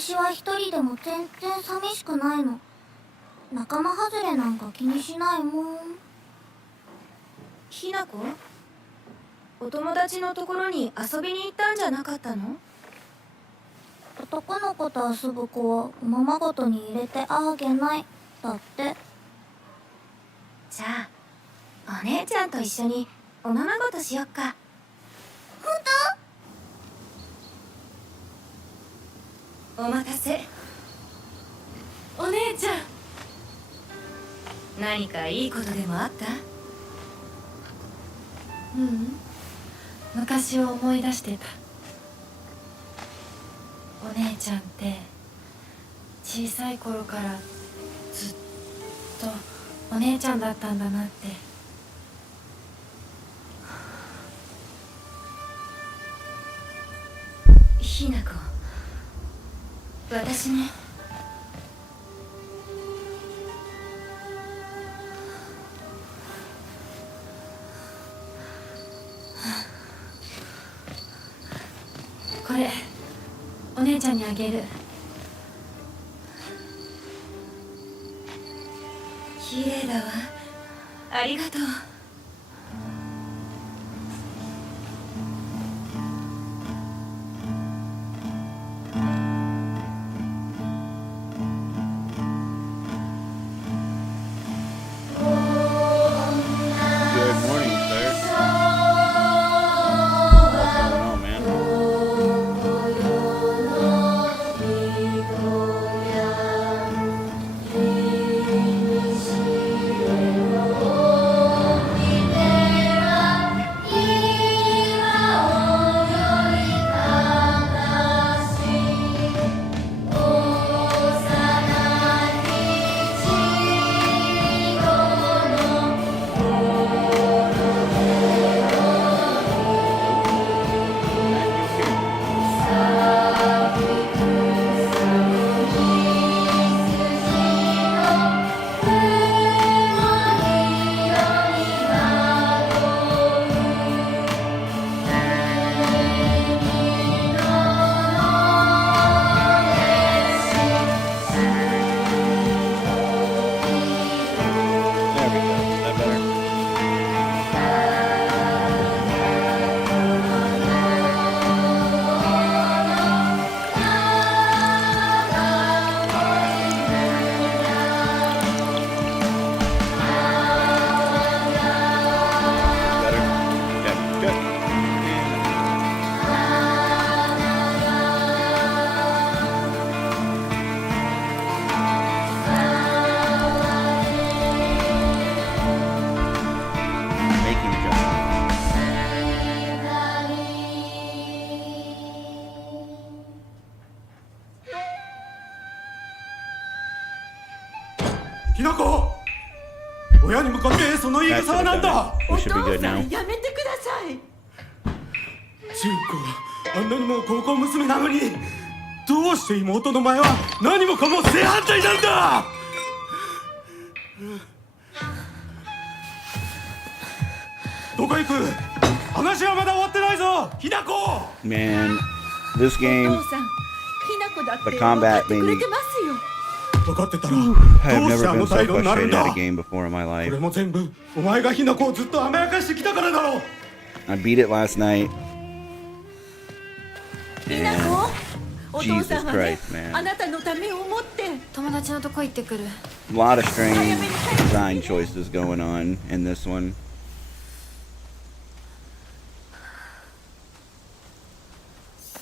私は一人でも全然寂しくないの。仲間外れなんか気にしないもん。ひなこ、お友達のところに遊びに行ったんじゃなかったの？男の子と遊ぶ子はおままごとに入れてあげないだって。じゃあお姉ちゃんと一緒におままごとしよっか。本お待たせ。お姉ちゃん、何かいいことでもあった？ううん、昔を思い出してた。お姉ちゃんって小さい頃からずっとお姉ちゃんだったんだなって。ひなこ、私ね、これお姉ちゃんにあげる。綺麗だわ。ありがとう。ひなこ、親に向かってその言い草はなんだ。We should be good now. やめてください。純子はあんなにも高校娘なのに、どうして妹の前は何もかも正反対なんだ。どこ行く？話はまだ終わってないぞ、ひなこ。 Man, this game, お父さん、ひなこだって the 分か combat ってくれてますよ。分かってたら I ど have うして never あ been の so 態度になるん frustrated だ。 at a game before in my こ life. れも全部お前がひなこをずっと甘やかしてきたからだろう。 I beat it last night. ひな And こ、お父さんはね Jesus Christ, man. あなたのためを思って友達のとこ行ってくる。 A lot of strange design choices going on in this one.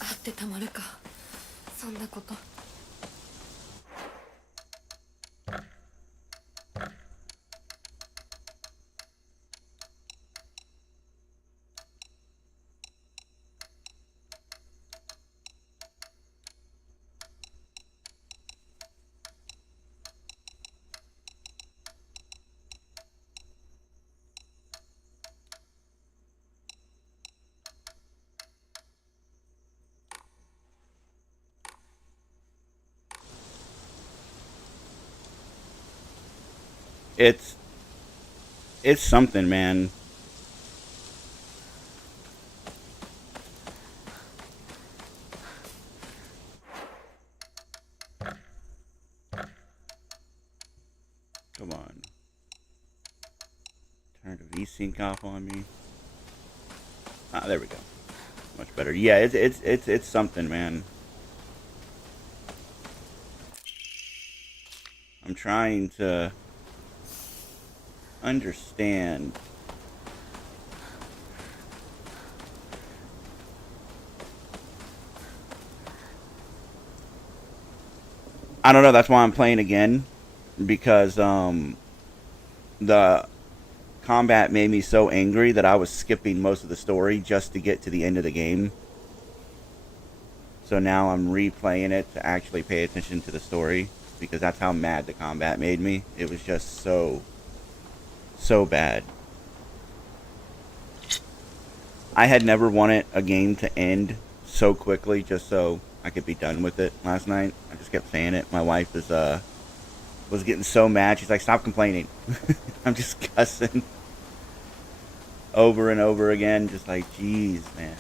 あってたまるか、そんなこと。It's something, man. Turn the V-Sync off on me. Ah, there we go. Much better. Yeah, it's something, man. I'm trying to understand. I don't know, that's why I'm playing again, because the combat made me so angry that I was skipping most of the story just to get to the end of the game. So now I'm replaying it to actually pay attention to the story, because that's how mad the combat made me. It was just so bad. I had never wanted a game to end so quickly just so I could be done with it last night. I just kept saying it. My wife was getting so mad. She's like, stop complaining. I'm just cussing over and over again. Just like, geez, man.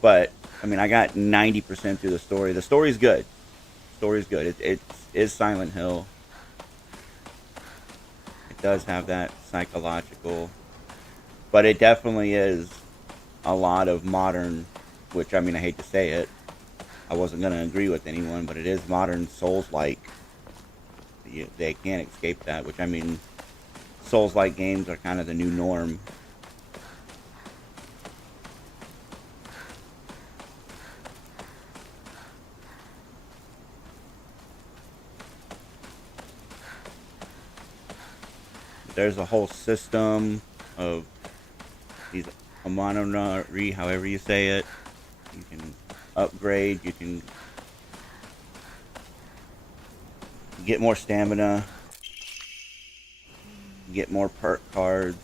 But, I mean, I got 90% through the story. The story's good. The story's good. It is Silent Hill. It does have that psychological, but it definitely is a lot of modern, which, I mean, I hate to say it. I wasn't going to agree with anyone, but it is modern Souls-like. They can't escape that, which, I mean, Souls-like games are kind of the new norm. There's a whole system of these Amononari, however you say it. You can upgrade, you can get more stamina, get more perk cards.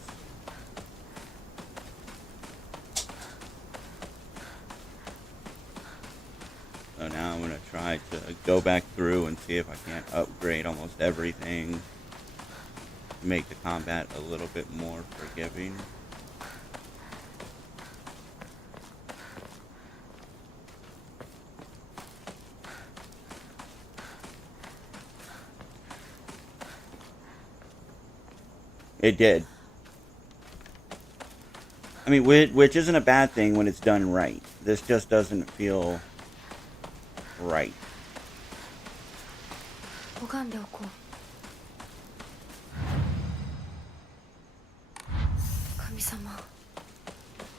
So now I'm going to try to go back through and see if I can't upgrade almost everything. Make the combat a little bit more forgiving. It did. I mean, which isn't a bad thing when it's done right. This just doesn't feel right. 拝んでおこう。神様、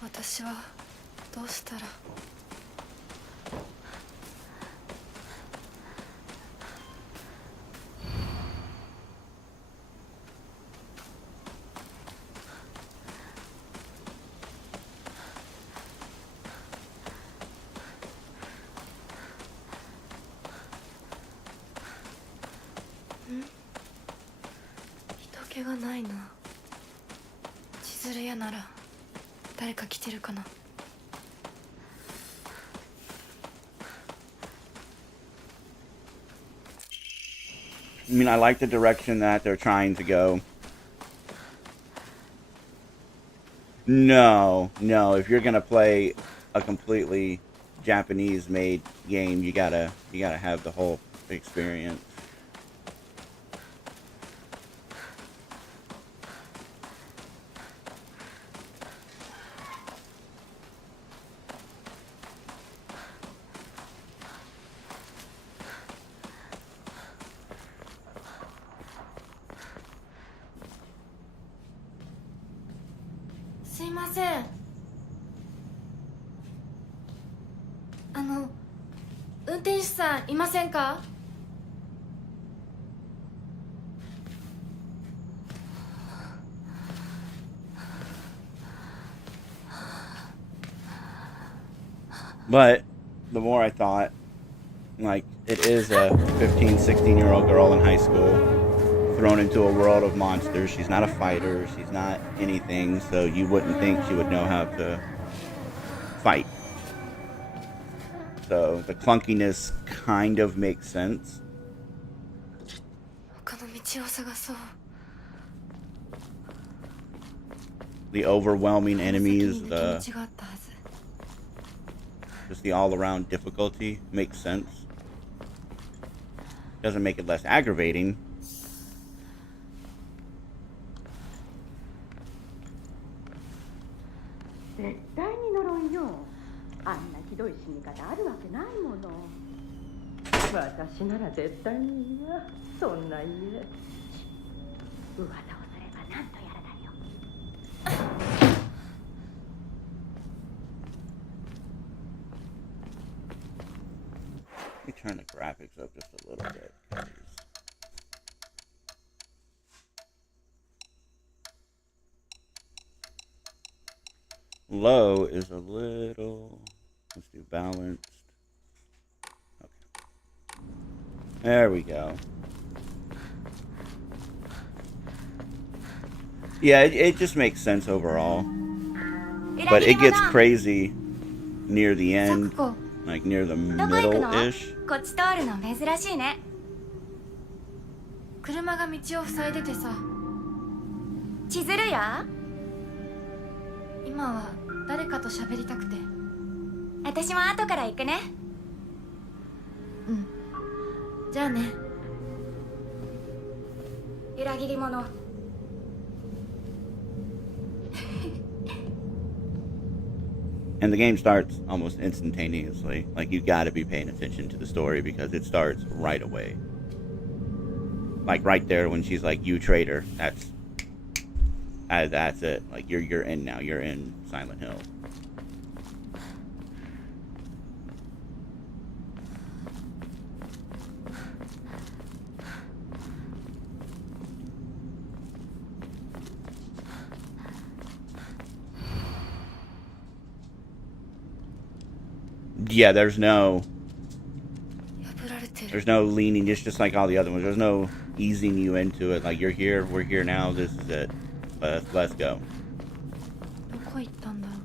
私はどうしたら。人気がないな。千鶴屋なら誰か来てるかな。I mean, I like the direction that they're trying to go. No, if you're gonna play a completely Japanese-made game, you gotta have the whole experience. But the more I thought, like, it is a 15, 16-year-old girl in high school thrown into a world of monsters. She's not a fighter. She's not anything, so you wouldn't think she would know how to fight. So the clunkiness kind of makes sense. 他の道を探そう。the overwhelming この先 enemies, に抜け the 道があったはず。 just the all-around difficulty makes sense. Doesn't make it less aggravating. 絶対に呪いよ。あんなひどい死に方あるわけないもの。私なら絶対に嫌。そんな家。噂をすればなんとやらだよ。Let me turn the graphics up just a little bit. 'Cause low is a little. Let's do balanced. Okay. There we go. Yeah, it just makes sense overall. But it gets crazy near the end, like near the middle-ish. こっち通るの珍しいね。車が道を塞いでてさ。千鶴や？今は誰かと喋りたくて。私も後から行くね。うん。じゃあね。裏切り者。And the game starts almost instantaneously. Like, you gotta be paying attention to the story because it starts right away. Like, right there when she's like, you traitor. That's it. Like, you're in now. You're in Silent Hill. Yeah, there's no leaning. It's just like all the other ones. There's no easing you into it. Like, you're here, we're here now, this is it. Let's go. どこ行ったんだろう。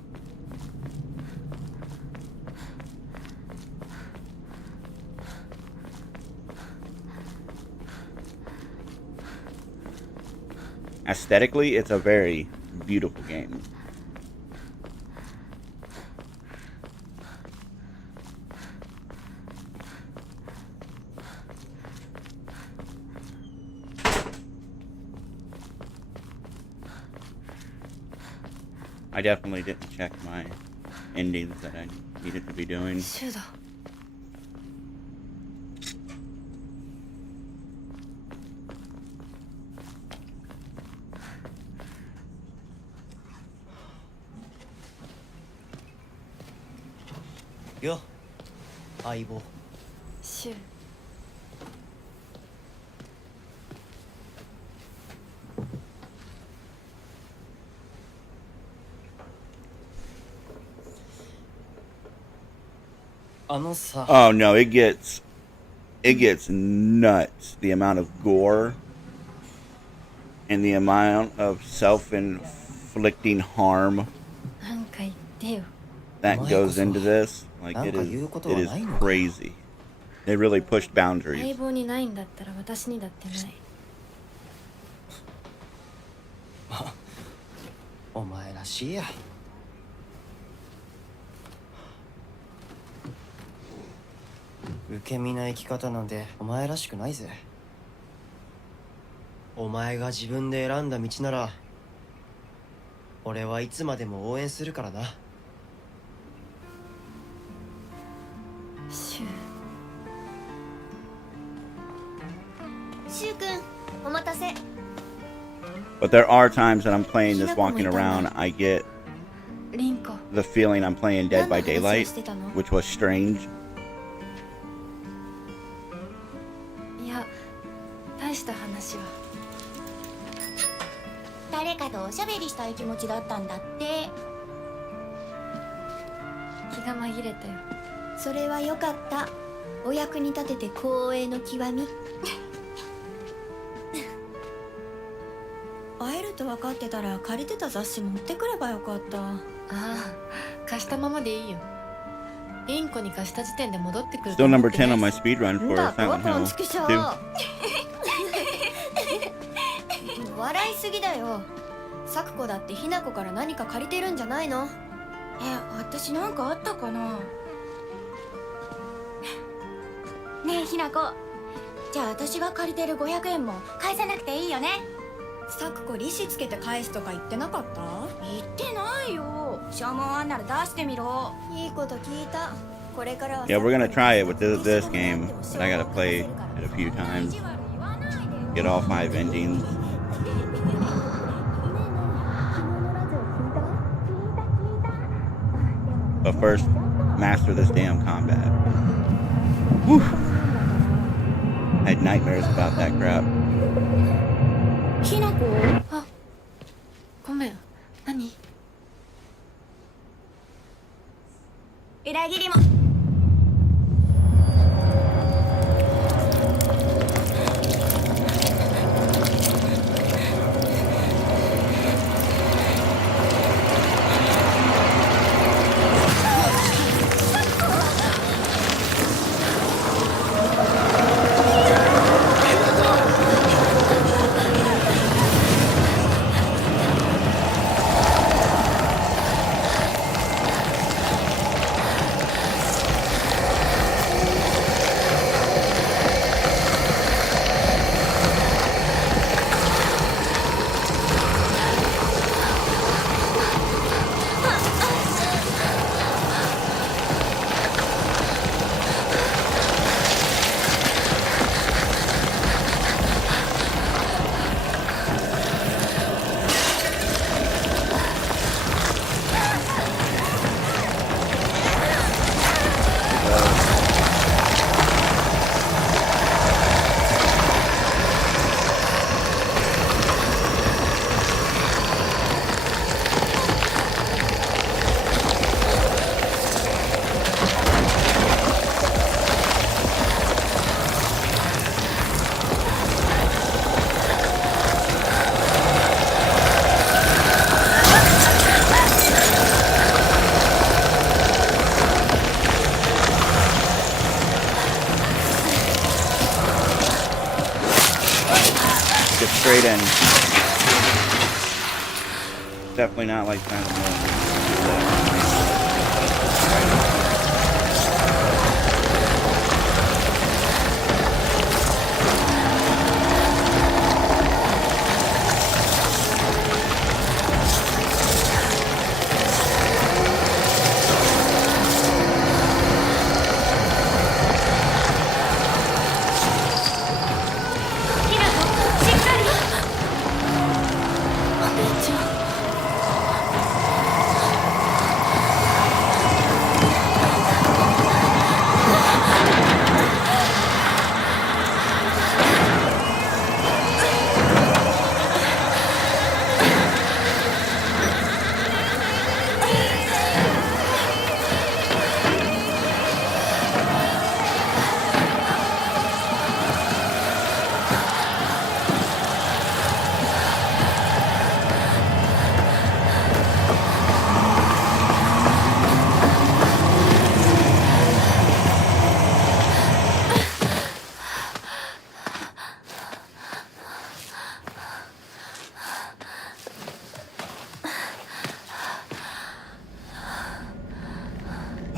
Aesthetically, it's a very beautiful game. I definitely didn't check my endings that I needed to be doing. シュウだ。よ、相棒。シュウ。Oh no, it gets nuts. The amount of gore and the amount of self-inflicting harm なんか言ってよ。 that goes into this. Like, it is crazy. They really pushed 相 boundaries. 棒にないんだったら私にだってない。お前らしいや。受け身な生き方なんてお前らしくないぜ。お前が自分で選んだ道なら俺はいつまでも応援するからな。シュウ。シュウ君、お待たせ。 But there are times that I'm playing this walking around, I get リンコ。 the feeling I'm playing Dead by Daylight, which was strange. いや、大した話は。誰かとおしゃべりしたい気持ちだったんだって。気が紛れたよ。それはよかった。お役に立てて光栄の極み。会えると分かってたら借りてた雑誌持ってくればよかった。ああ、貸したままでいいよ。リンコに貸した時点で戻ってくる。 Still number 10 on my speed run for だと Silent パン Hill チクショ 2. 笑いすぎだよ。サクコだってひなこから何か借りてるんじゃないの？私なんかあったかな。ねえひなこ、じゃあ私が借りてる500円も返さなくていいよね。サクコ利子つけて返すとか言ってなかった？言ってないよ。消耗あんなら出してみろ。いいこと聞いた。これからは Yeah, we're gonna try it with this game, but I gotta play it a few times, get all 5 endings. But first, master this damn combat. Whew. I had nightmares about that crap. ひなこ、あ、ごめん。何？裏切りも。Get straight in. Definitely not like Final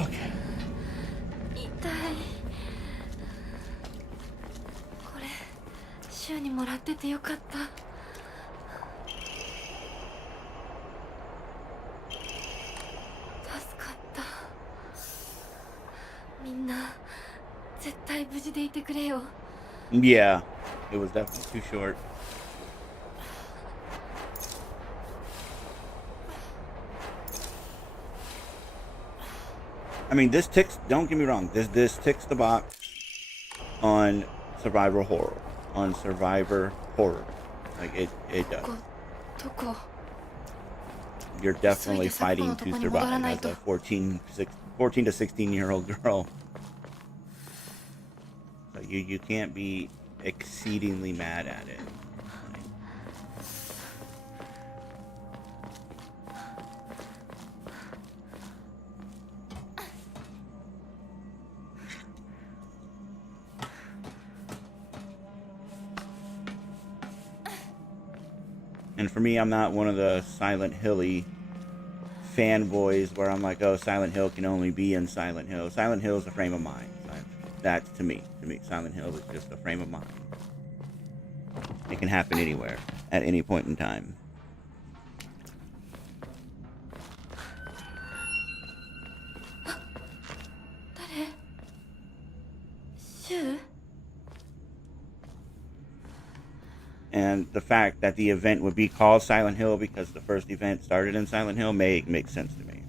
Okay. 痛い。これ週にもらっててよかった。助かった。みんな絶対無事でいてくれよ。Yeah, it was definitely too short. I mean, this ticks. Don't get me wrong. This ticks the box on survivor horror. On survivor horror, like it does. どこ？ You're definitely fighting to survive as a 14 to 16-year-old girl. So you can't be exceedingly mad at it. And for me, I'm not one of the Silent Hilly fanboys where I'm like, oh, Silent Hill can only be in Silent Hill. Silent Hill is a frame of mind. That's to me, Silent Hill is just a frame of mind. It can happen anywhere, at any point in time. And the fact that the event would be called Silent Hill because the first event started in Silent Hill makes sense to me.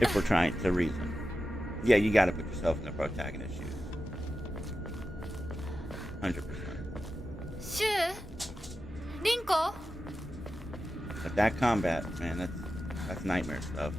If we're trying to reason. Yeah, you gotta put yourself in the protagonist's shoes. 100%. シュウリンコ But that combat, man, that's nightmare stuff.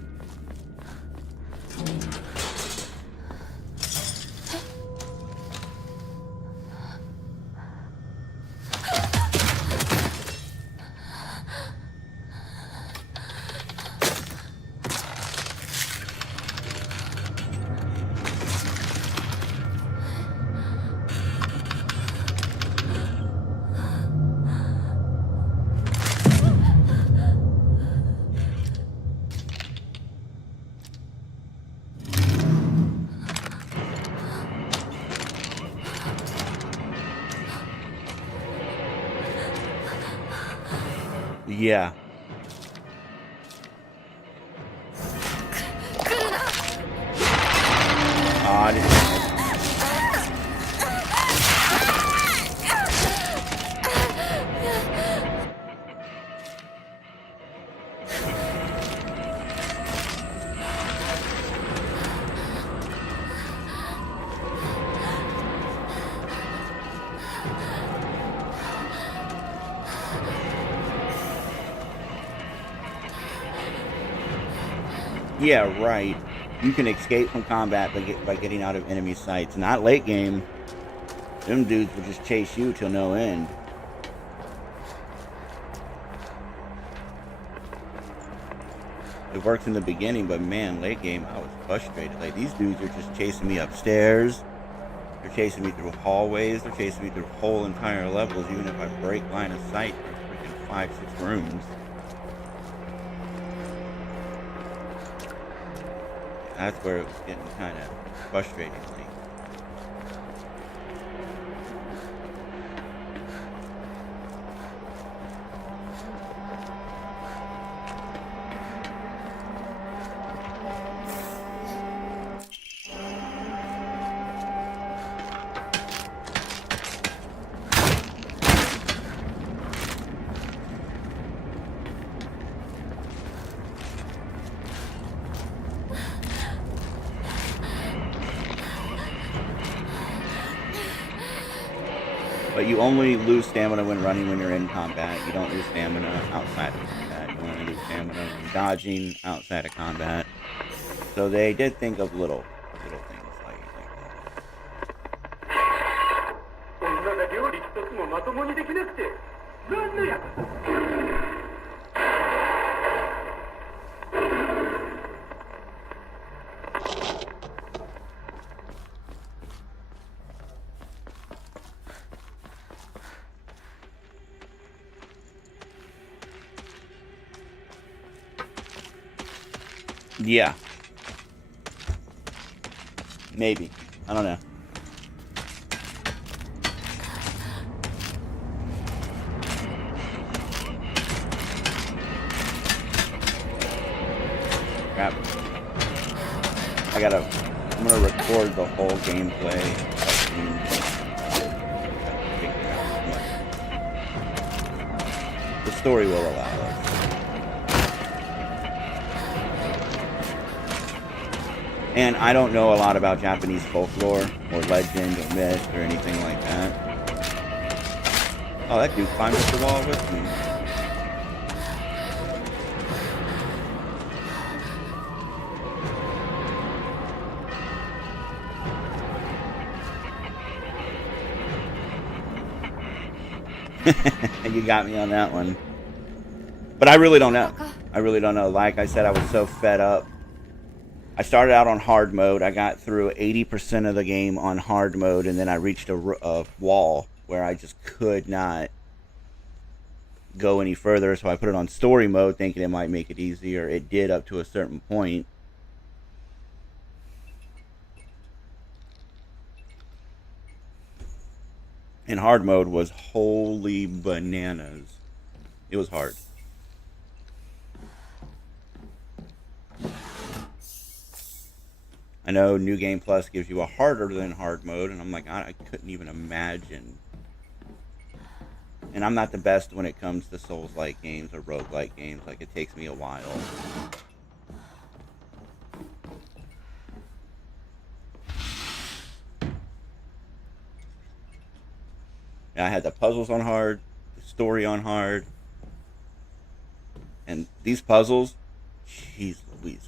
Yeah. Oh, I didn't. Yeah, right. You can escape from combat by getting out of enemy sights. Not late game. Them dudes will just chase you till no end. It works in the beginning, but man, late game, I was frustrated. Like, these dudes are just chasing me upstairs. They're chasing me through hallways. They're chasing me through whole entire levels, even if I break line of sight for freaking 5-6 rooms. That's where it was getting kind of frustrating. But you only lose stamina when running when you're in combat. You don't lose stamina outside of combat. You only lose stamina when dodging outside of combat. So they did think of little things like that. Yeah. Maybe. I don't know. Crap. I'm gonna record the whole gameplay. The story will allow us. And I don't know a lot about Japanese folklore or legend or myth or anything like that. Oh, that dude climbed up the wall with me. You got me on that one. But I really don't know. I really don't know. Like I said, I was so fed up. I started out on hard mode. I got through 80% of the game on hard mode, and then I reached a wall where I just could not go any further. So I put it on story mode, thinking it might make it easier. It did up to a certain point. And hard mode was holy bananas. It was hard. I know New Game Plus gives you a harder than hard mode, and I'm like, I couldn't even imagine. And I'm not the best when it comes to Souls-like games or roguelike games. Like, it takes me a while. And I had the puzzles on hard, the story on hard. And these puzzles, jeez Louises.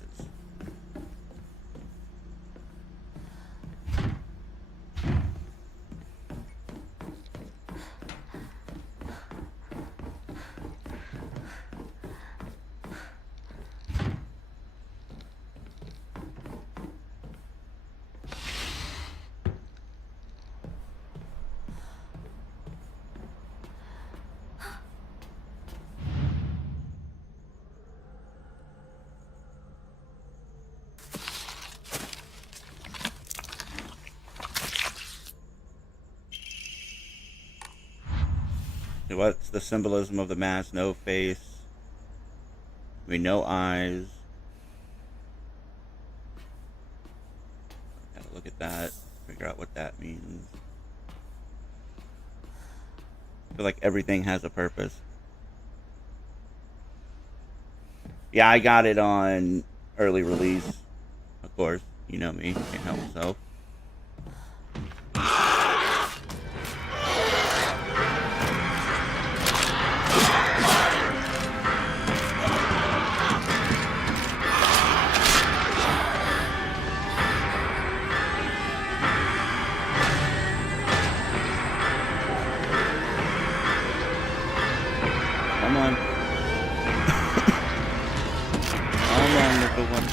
What's the symbolism of the mask? No face. I mean, no eyes. Gotta look at that. Figure out what that means. I feel like everything has a purpose. Yeah, I got it on early release. Of course, you know me. Can't help myself. Come on. Come on, little one.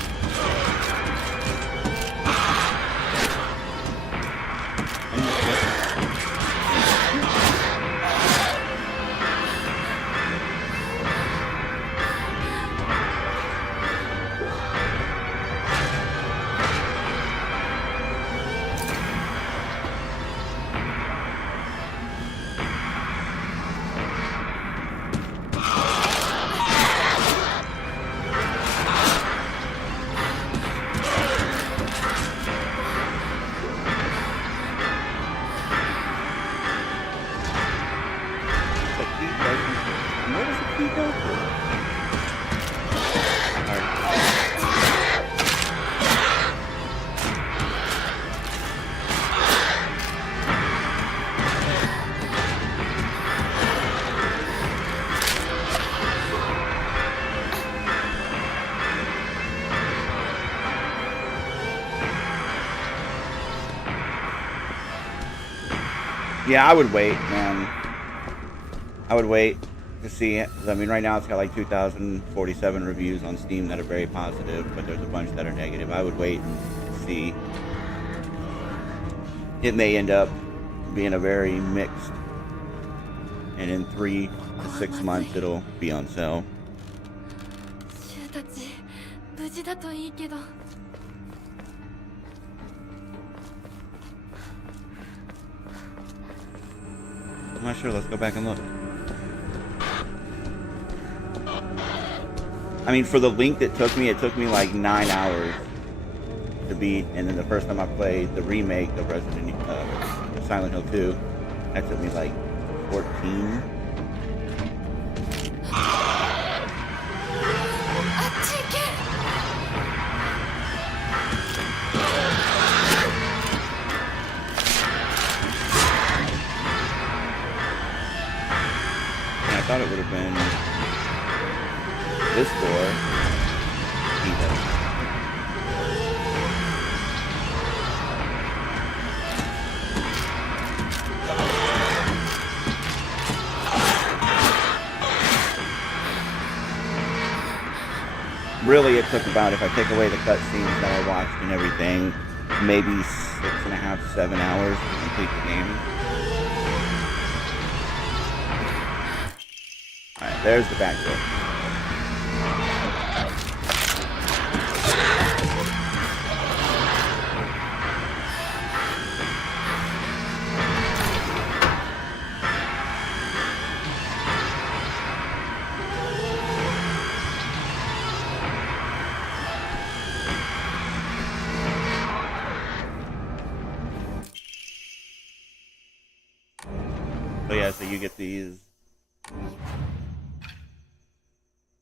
Yeah, I would wait, man. I would wait to see it. I mean, right now it's got like 2,047 reviews on Steam that are very positive, but there's a bunch that are negative. I would wait and see. It may end up being a very mixed, and in 3 to 6 months it'll be on sale. I'm not sure. Let's go back and look. I mean, for the length it took me like 9 hours to beat. And then the first time I played the remake of Silent Hill 2, that took me like 14. I thought it would have been this door. really, it took about, if I take away the cutscenes that I watched and everything, maybe 6.5, 7 hours to complete the game. Alright, there's the back door. So yeah, so you get these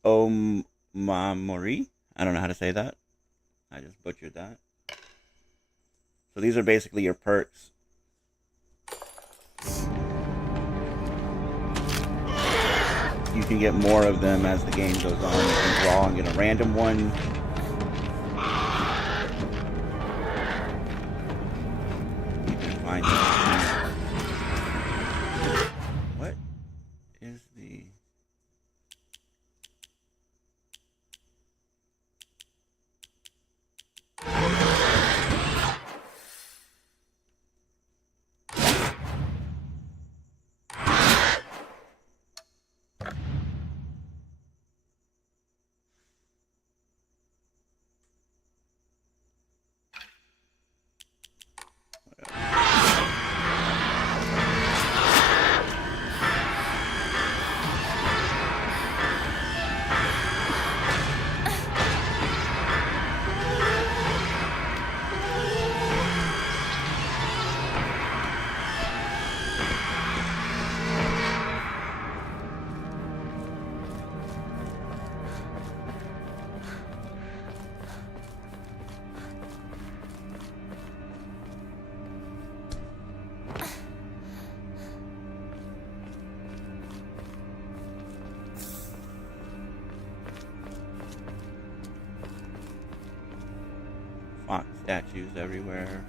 Omamori. I don't know how to say that. I just butchered that. So these are basically your perks. You can get more of them as the game goes on. You can draw and get a random one. You can find what is the fox statues everywhere?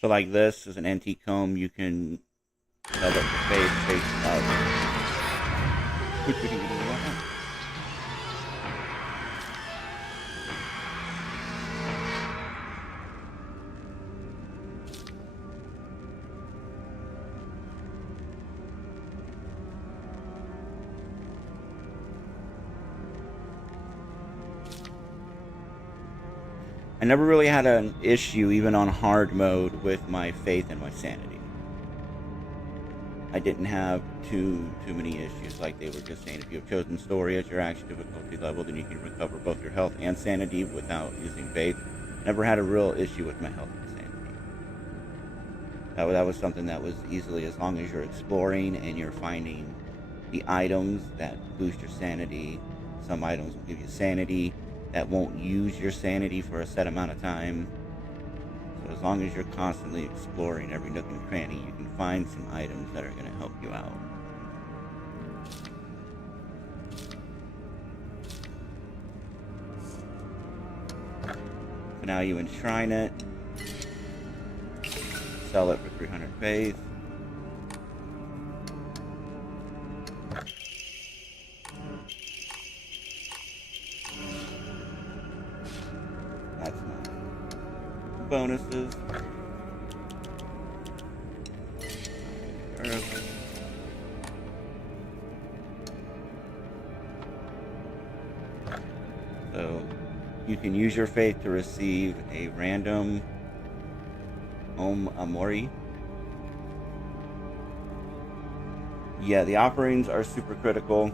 So like this is an antique comb. You can sell it for face up. Which we can get into right now. I never really had an issue, even on hard mode, with my faith and my sanity. I didn't have too many issues. Like they were just saying, if you have chosen story as your action difficulty level, then you can recover both your health and sanity without using faith. Never had a real issue with my health and sanity. That was something that was easily, as long as you're exploring and you're finding the items that boost your sanity. Some items will give you sanity that won't use your sanity for a set amount of time. So as long as you're constantly exploring every nook and cranny, you can find some items that are going to help you out. So now you enshrine it, sell it for 300 faith. That's my bonuses. So you can use your faith to receive a random Amori. Yeah, the offerings are super critical,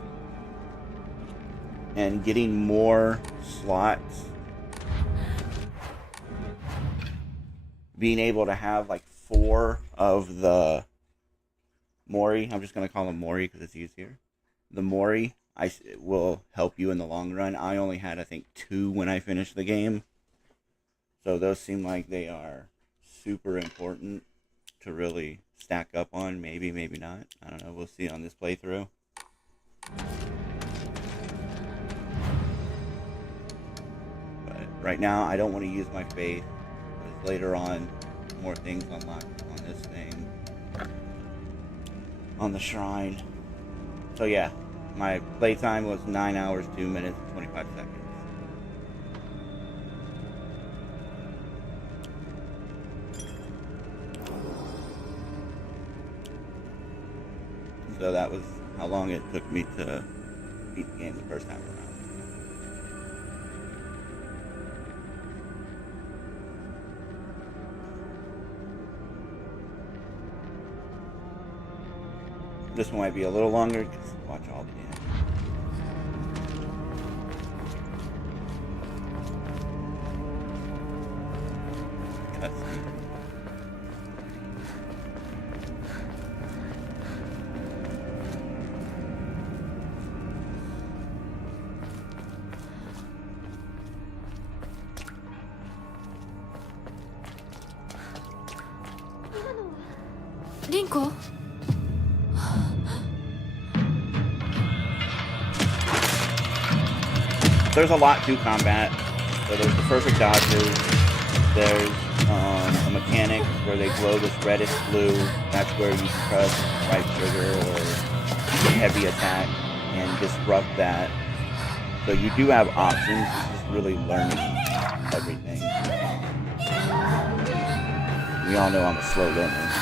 and getting more slots, being able to have like 4 of the Mori, I'm just going to call them Mori because it's easier. The Mori will help you in the long run. I only had, I think, 2 when I finished the game. So those seem like they are super important to really stack up on. Maybe, maybe not. I don't know. We'll see on this playthrough. But right now, I don't want to use my faith, because later on, more things unlock on this thing, on the shrine. So yeah, my playtime was 9 hours, 2 minutes, and 25 seconds. So that was how long it took me to beat the game the first time around. This one might be a little longer, because watch all the damage. Cutscene. Rinko? There's a lot to combat. So there's the perfect dodges. There's a mechanic where they glow this reddish blue. That's where you can press right trigger or heavy attack and disrupt that. So you do have options. It's just really learning everything. We all know I'm a slow learner.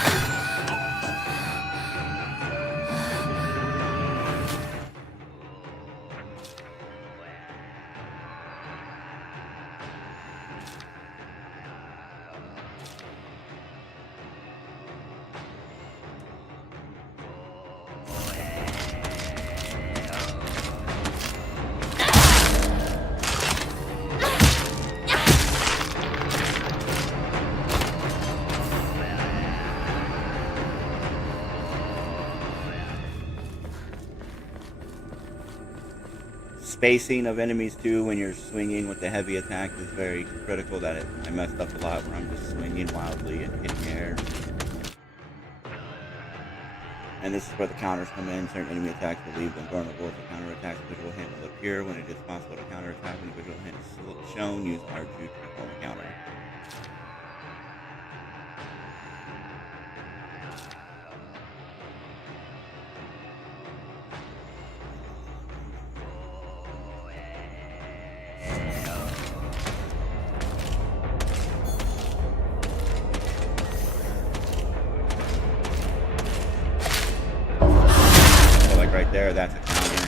Spacing of enemies too when you're swinging with the heavy attack is very critical. I messed up a lot where I'm just swinging wildly and hitting air. And this is where the counters come in. Certain enemy attacks will leave them vulnerable to counterattacks. Visual hint will appear. When it is possible to counterattack, when the visual hint is shown, use R2 to perform a counter. Right there, that's a counter.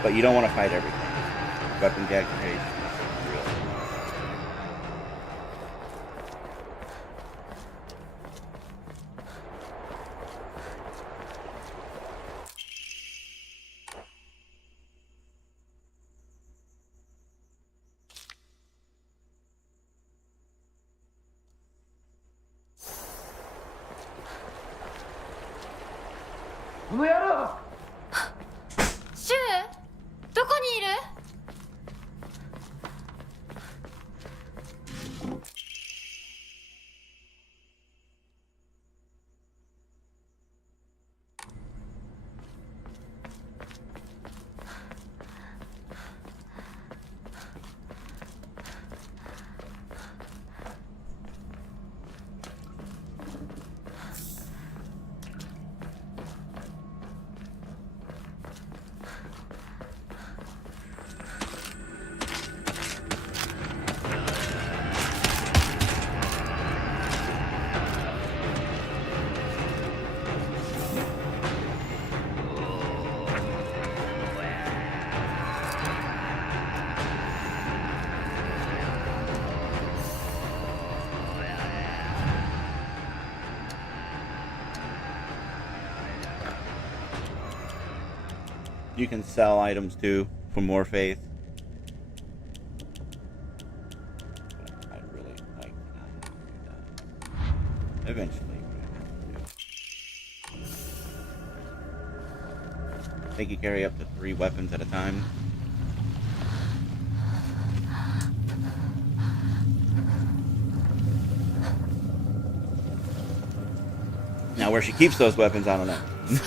But you don't want to fight everything. Weapon gag creation is real.シュウ？どこにいる？You can sell items too for more faith. But I'd really like not to do that. Eventually, we're gonna have to do. think you carry up to 3 weapons at a time. Now, where she keeps those weapons, I don't know. She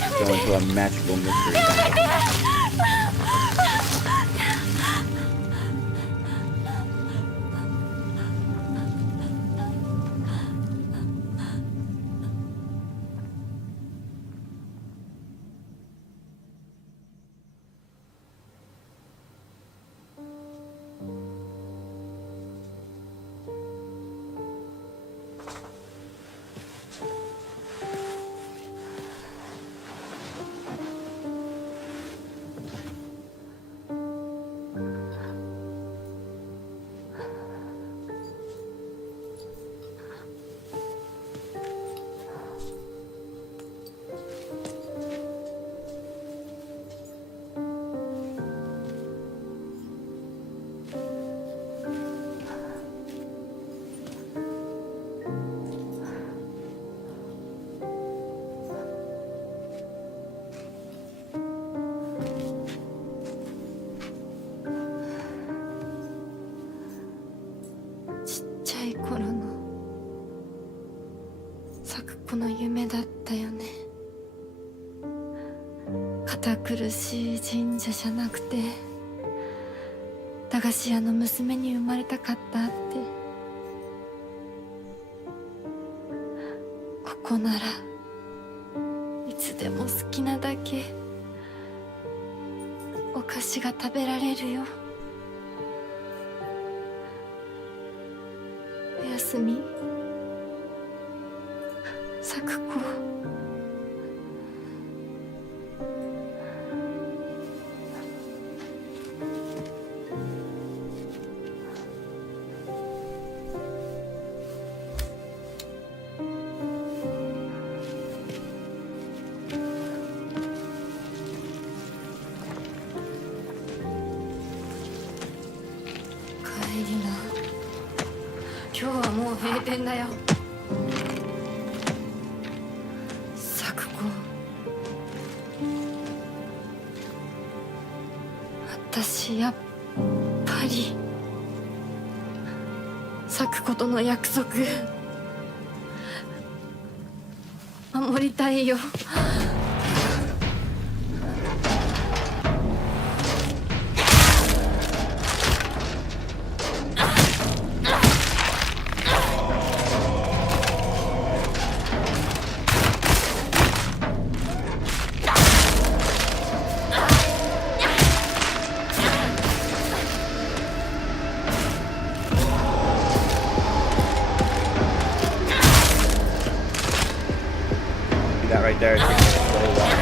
can go into a magical mystery battle.ちっちゃい頃の咲子の夢だったよね。堅苦しい神社じゃなくて駄菓子屋の娘に生まれたかったって。ここならいつでも好きなだけお菓子が食べられるよ。おやすみ、咲子。帰りな。今日はもう閉店だよ。咲子、私やっぱり咲子との約束守りたいよ。That right there is going to take so long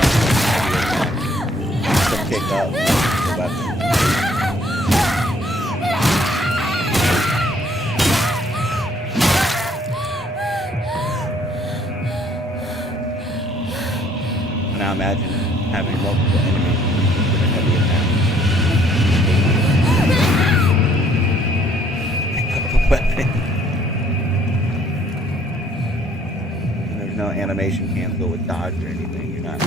to pick up the weapon. Now imagine having multiple enemies with a heavy attack. Pick up a weapon. No animation cancel with dodge or anything. You're not.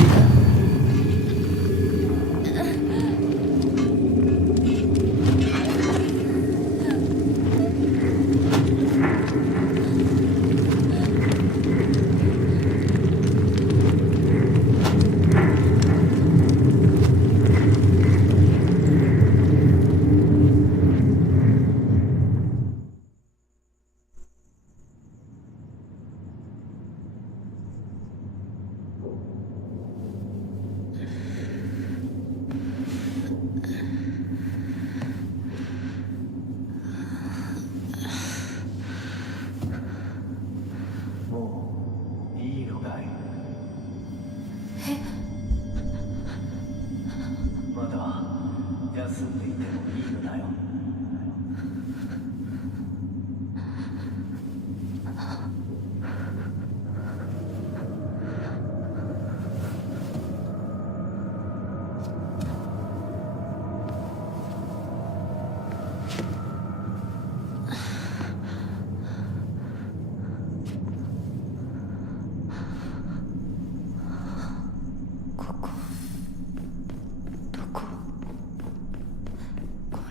こ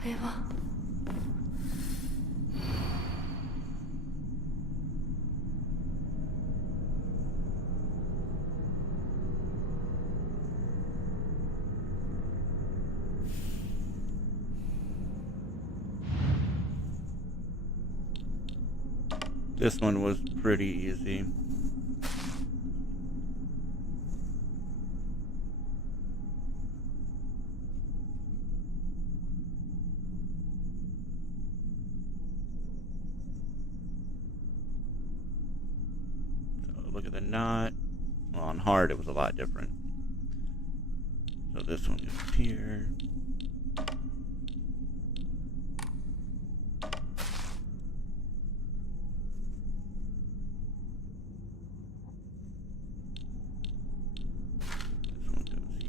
れは。This one was pretty easy. So look at the knot. Well, on hard it was a lot different. So this one goes here.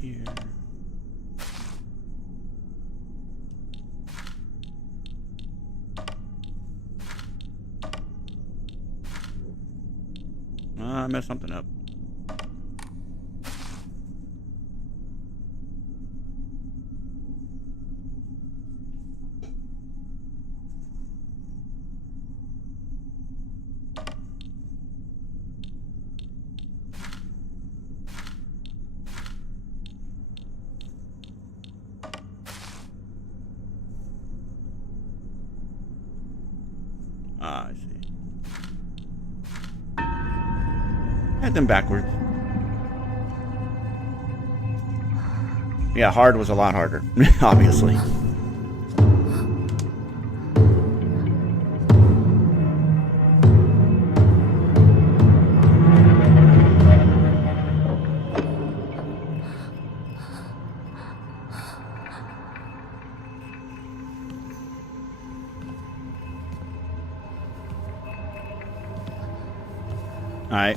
Here. I messed something up. Ah, I see. Had them backwards. Yeah, hard was a lot harder, obviously. All right.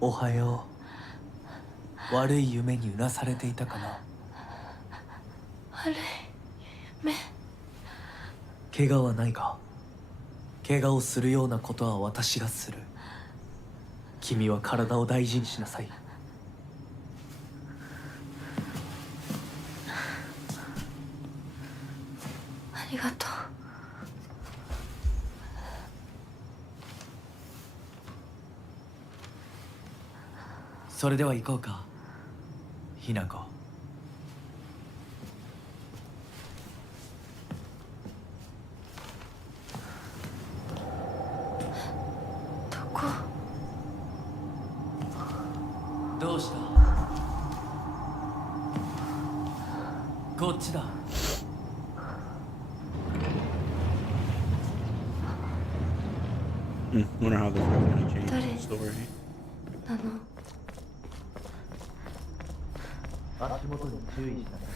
おはよう。悪い夢にうなされていたかな。悪い夢。怪我はないか。怪我をするようなことは私がする。君は体を大事にしなさい。ありがとう。それでは行こうか、ひな子。どこ？どうした？こっちだ。Wonder how this is gonna change the story. なの？足元に注意しなさい。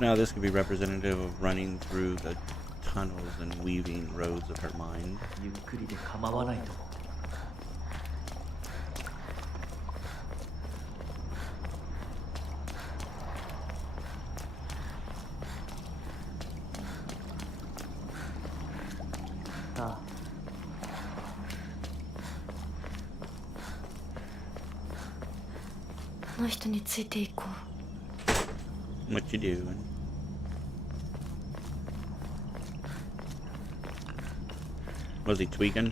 Now this could be representative of running through the tunnels and weaving roads of her mind. ゆっくりで構わないと思う。の人についていこう。 What you doing? Was he tweaking?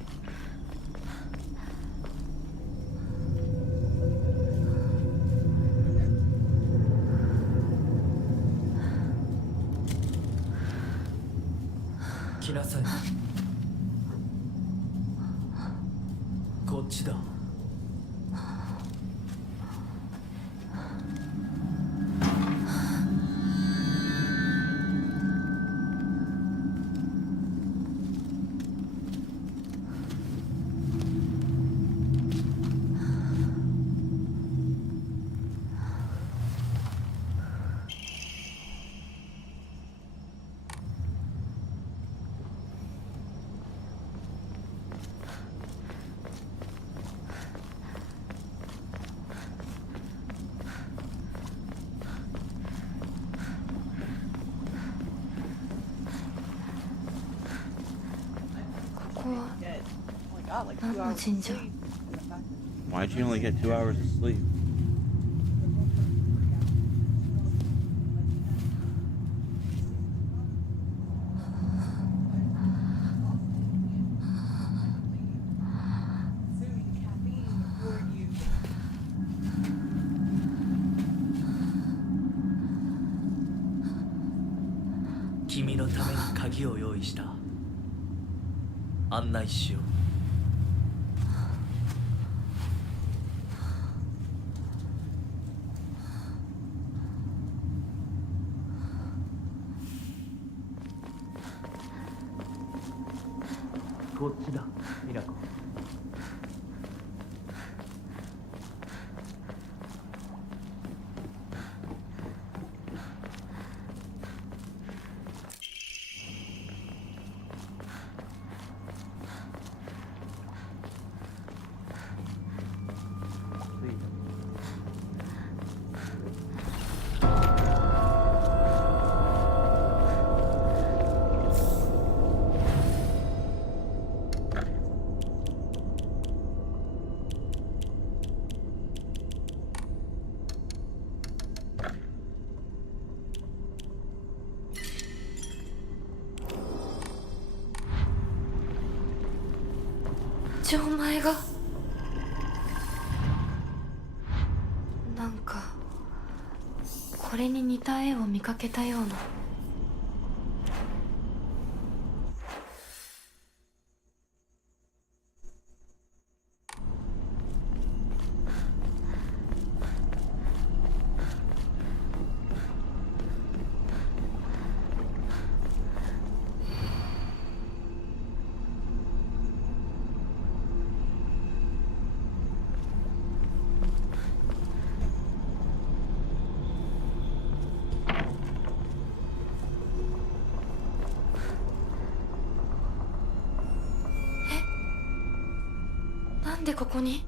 来なさい。こっちだ。ここは何の神社？ Why'd you only get 2 hours of sleep? 君のために鍵を用意した。案内しよう。こっちだ、ミナコ。お前がなんかこれに似た絵を見かけたような。なんでここに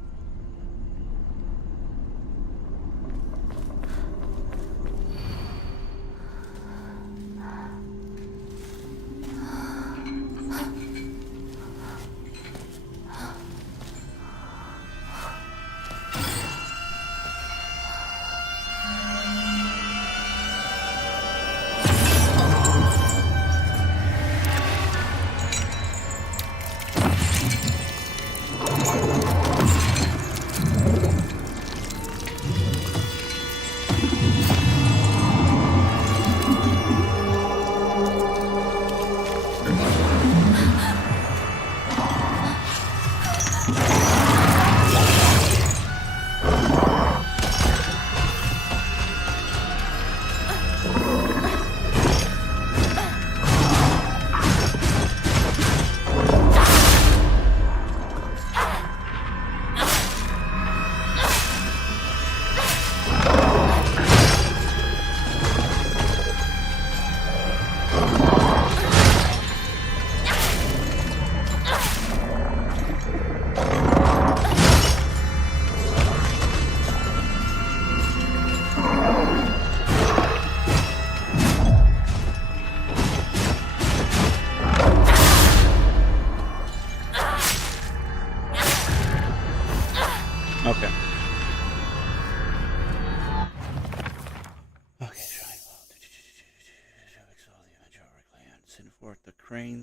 ？Okay.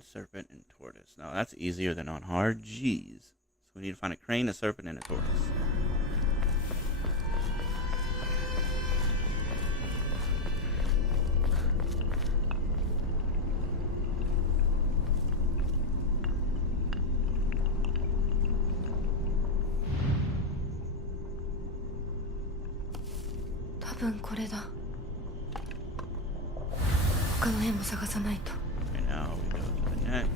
Crane, serpent, and tortoise. Now that's easier than on hard. Jeez. So we need to find a crane, a serpent, and a tortoise. Okay, now we go to the next.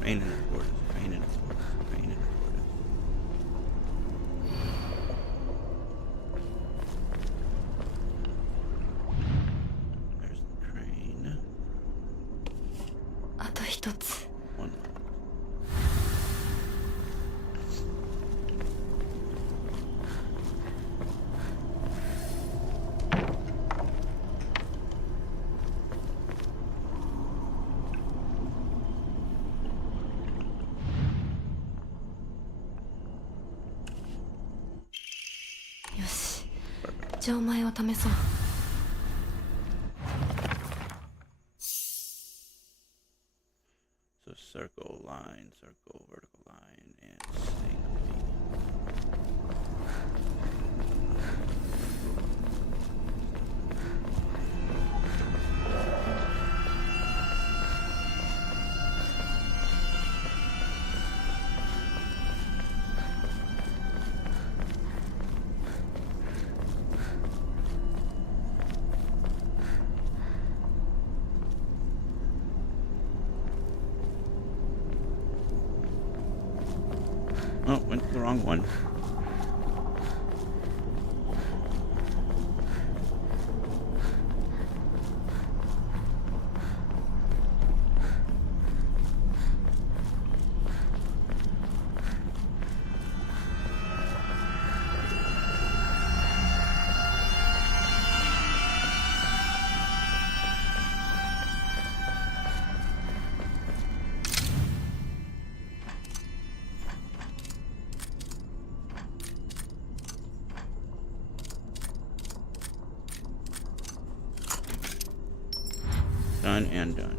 Crane and a tortoise, crane and a tortoise, crane and a tortoise. There's the crane. One more. So circle, line, circle, vertical line, and snake. Oh, went to the wrong one. Done and done.「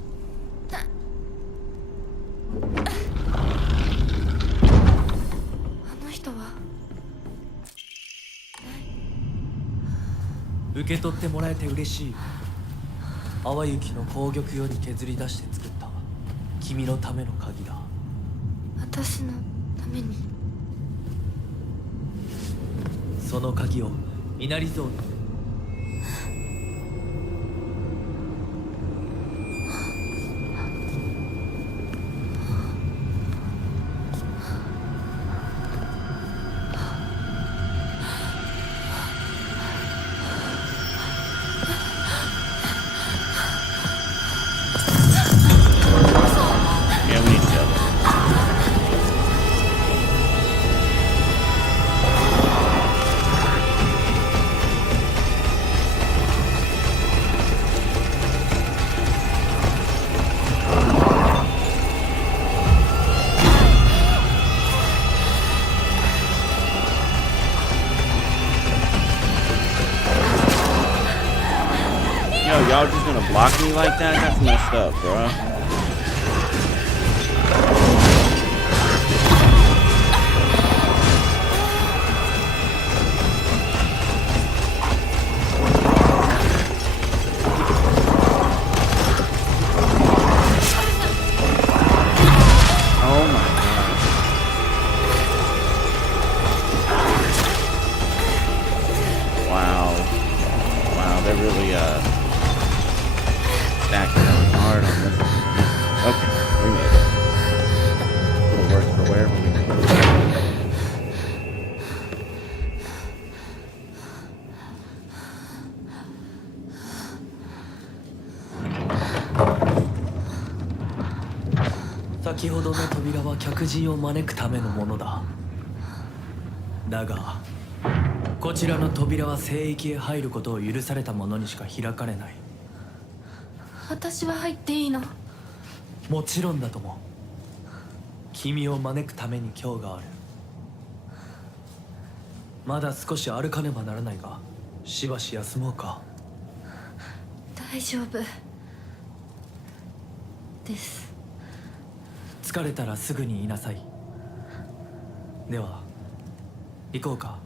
受け取ってもらえて嬉しい。淡雪の紅玉より削り出して作った君のための鍵だ。その鍵を稲荷像にYeah, we need to go. y'all just gonna block me like that? That's messed up, bro.先ほどの扉は客人を招くためのものだ。だがこちらの扉は聖域へ入ることを許された者にしか開かれない。私は入っていいの？もちろんだとも。君を招くために今日がある。まだ少し歩かねばならないが、しばし休もうか。大丈夫です。疲れたらすぐに言いなさい。では行こうか。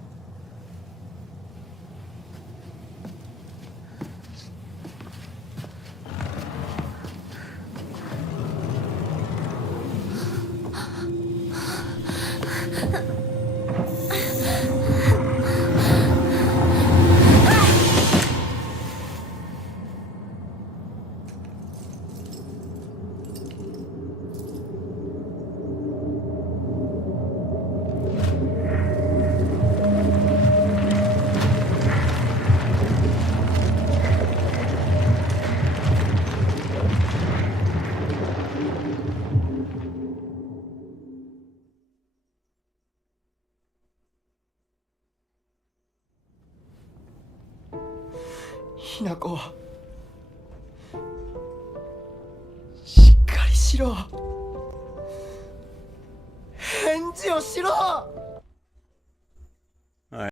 ひなこ、しっかりしろ。返事をしろ。